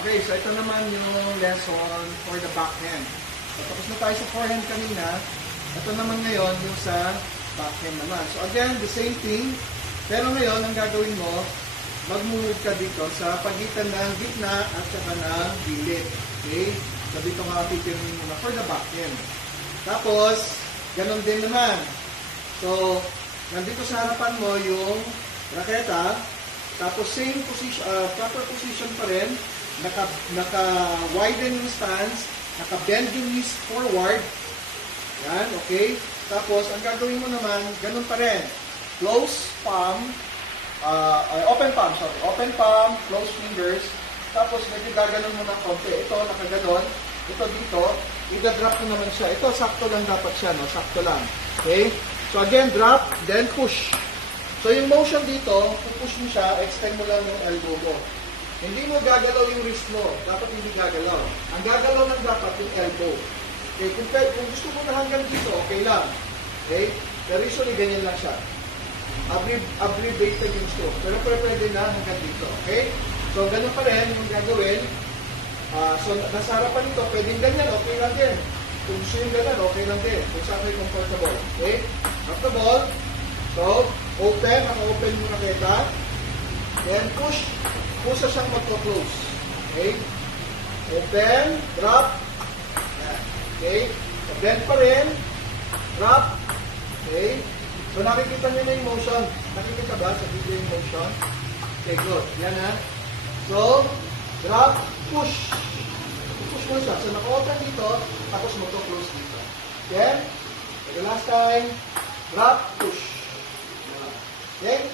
Okay, so ito naman yung lesson for the backhand. So, tapos na tayo sa forehand kanina. Ito naman ngayon yung sa backhand naman. So again, the same thing. Pero ngayon, ang gagawin mo, mag-move ka dito sa pagitan ng gitna at saka ng gilid. Okay? So dito nga pipirmin mo na for the backhand. Tapos, ganun din naman. So, nandito sa harapan mo yung raketa. Tapos same position, proper position pa rin. Naka-widen yung stance. Naka-bend yung knees forward. Yan, okay? Tapos, ang gagawin mo naman, ganun pa rin. Close palm, open palm, sorry. Open palm, close fingers. Tapos, medyo gaganon mo ng konti. Ito, nakaganon. Ito dito, i-drop mo naman siya. Ito, sakto lang dapat siya, no? Sakto lang. Okay? So, again, drop, then push. So, yung motion dito, push mo siya, extend mo lang yung elbow mo. Hindi mo gagalaw yung wrist mo. Dapat hindi gagalaw. Ang gagalaw lang dapat yung elbow. Okay? Kung gusto mo na hanggang dito, okay lang. Okay? Pero usually, ganyan lang siya. Abbreviated yung stroke. Pero pwede na hanggang dito. Okay? So, ganun pa rin yung gagawin. So, nasa harapan nito, pwedeng ganyan, okay lang din. Kung gusto yung ganyan, okay lang din. Kung saan kayo comfortable. Okay? After the ball, so, open, naka-open yung raketa. Then, push. Pusa siyang magpo-close. Okay? Open, drop. Okay? So, bend pa rin. Drop. Okay? So, nakikita niyo na yung motion. Nakikita ba sa video yung motion? Okay, good. Yan ha. So, drop, push. Push mo siya. So, naka-open dito, tapos magpo-close dito. Then, for the last time, drop, push. Okay?